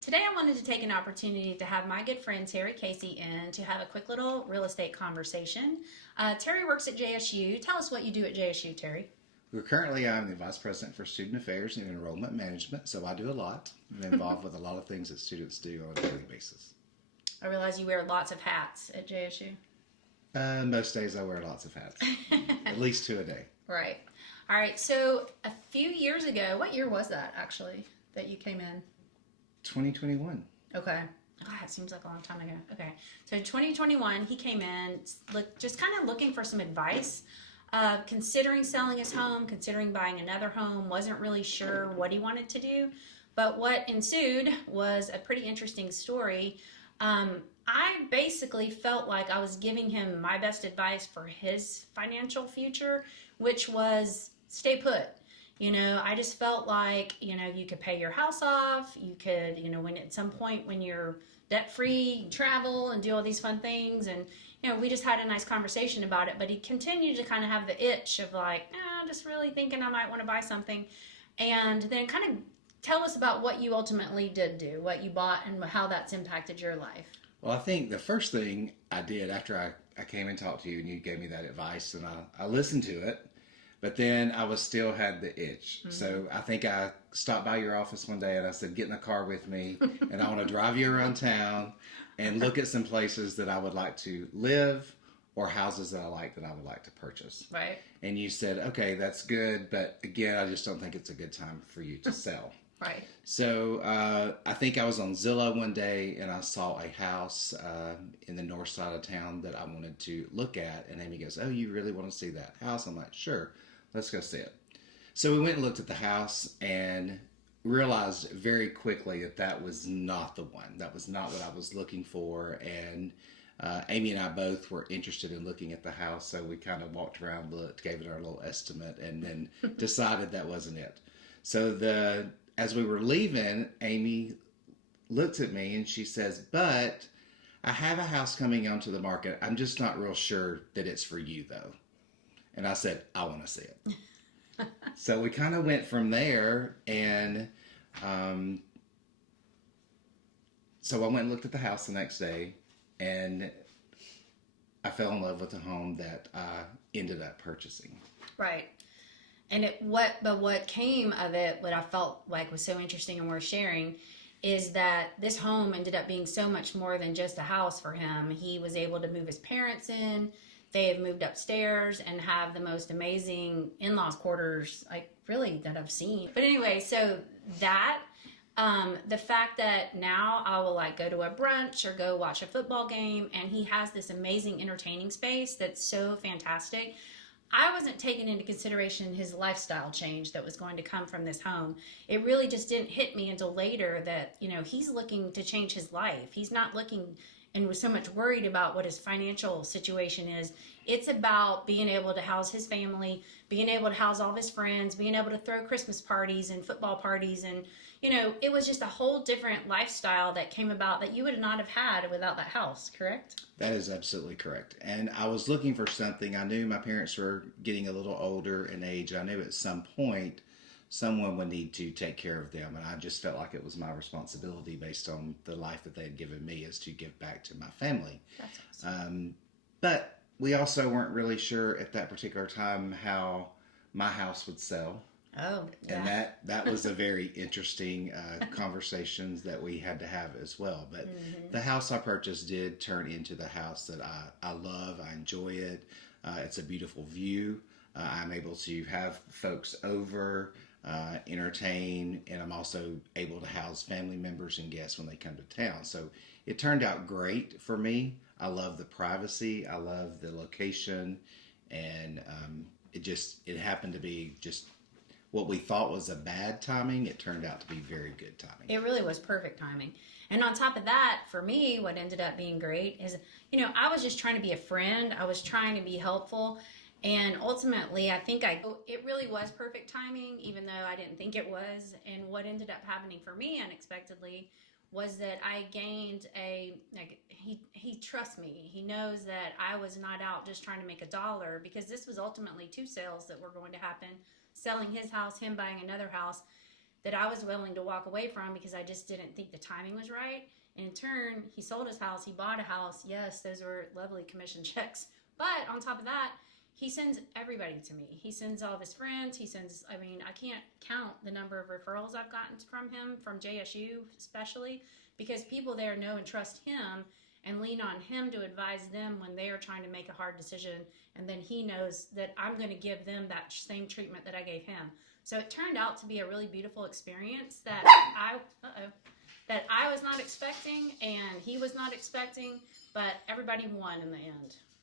Today I wanted to take an opportunity to have my good friend Terry Casey in to have a quick little real estate conversation. Terry works at JSU. Tell us what you do at JSU, Terry. I'm the Vice President for Student Affairs and Enrollment Management, so I do a lot. I'm involved with a lot of things that students do on a daily basis. I realize you wear lots of hats at JSU. Most days I wear lots of hats, at least two a day. Right. All right. So a few years ago, what year was that actually that you came in? 2021. Okay. God, it seems like a long time ago. Okay. So 2021, he came in, just kind of looking for some advice. Considering selling his home, considering buying another home, wasn't really sure what he wanted to do. But what ensued was a pretty interesting story. I basically felt like I was giving him my best advice for his financial future, which was stay put. I just felt like, you could pay your house off. You could, when at some point when you're debt free, travel and do all these fun things. And, we just had a nice conversation about it. But he continued to kind of have the itch of like, I'm just really thinking I might want to buy something. And then kind of tell us about what you ultimately did do, what you bought, and how that's impacted your life. Well, I think the first thing I did after I came and talked to you and you gave me that advice and I listened to it, but then I was still had the itch. Mm-hmm. So I think I stopped by your office one day and I said, get in the car with me and I want to drive you around town and look at some places that I would like to live or houses that I would like to purchase. Right. And you said, okay, that's good. But again, I just don't think it's a good time for you to sell. Right. So I think I was on Zillow one day and I saw a house in the north side of town that I wanted to look at. And Amy goes, oh, you really want to see that house? I'm like, sure, let's go see it. So we went and looked at the house and realized very quickly that was not the one. That was not what I was looking for. And Amy and I both were interested in looking at the house. So we kind of walked around, looked, gave it our little estimate, and then decided that wasn't it. So as we were leaving, Amy looks at me and she says, but I have a house coming onto the market. I'm just not real sure that it's for you though. And I said, I want to see it. So we kind of went from there and so I went and looked at the house the next day and I fell in love with the home that I ended up purchasing. Right. And what came of it, what I felt like was so interesting and worth sharing, is that this home ended up being so much more than just a house for him. He was able to move his parents in. They have moved upstairs and have the most amazing in-laws quarters, that I've seen. But anyway, so that the fact that now I will go to a brunch or go watch a football game, and he has this amazing entertaining space that's so fantastic. I wasn't taking into consideration his lifestyle change that was going to come from this home. It really just didn't hit me until later that, he's looking to change his life. He's not looking and was so much worried about what his financial situation is. It's about being able to house his family, being able to house all of his friends, being able to throw Christmas parties and football parties. And, it was just a whole different lifestyle that came about that you would not have had without that house, correct? That is absolutely correct. And I was looking for something. I knew my parents were getting a little older in age. I knew at some point someone would need to take care of them. And I just felt like it was my responsibility based on the life that they had given me is to give back to my family. That's awesome. But we also weren't really sure at that particular time how my house would sell. Oh, yeah. And that was a very interesting conversations that we had to have as well. But the house I purchased did turn into the house that I love. I enjoy it. It's a beautiful view. I'm able to have folks over, entertain, and I'm also able to house family members and guests when they come to town. So it turned out great for me. I love the privacy. I love the location. And it happened to be just what we thought was a bad timing. It turned out to be very good timing. It really was perfect timing. And on top of that, for me, what ended up being great is, I was just trying to be a friend. I was trying to be helpful. And ultimately, I think it really was perfect timing, even though I didn't think it was. And what ended up happening for me unexpectedly was that I gained he trusts me. He knows that I was not out just trying to make a dollar, because this was ultimately two sales that were going to happen, selling his house, him buying another house. that I was willing to walk away from because I just didn't think the timing was right. And in turn, he sold his house, he bought a house. Yes, those were lovely commission checks. But on top of that, he sends everybody to me. He sends all of his friends. He sends, I mean, I can't count the number of referrals I've gotten from him, from JSU especially, because people there know and trust him and lean on him to advise them when they are trying to make a hard decision. And then he knows that I'm going to give them that same treatment that I gave him. So it turned out to be a really beautiful experience that I was not expecting and he was not expecting, but everybody won in the end.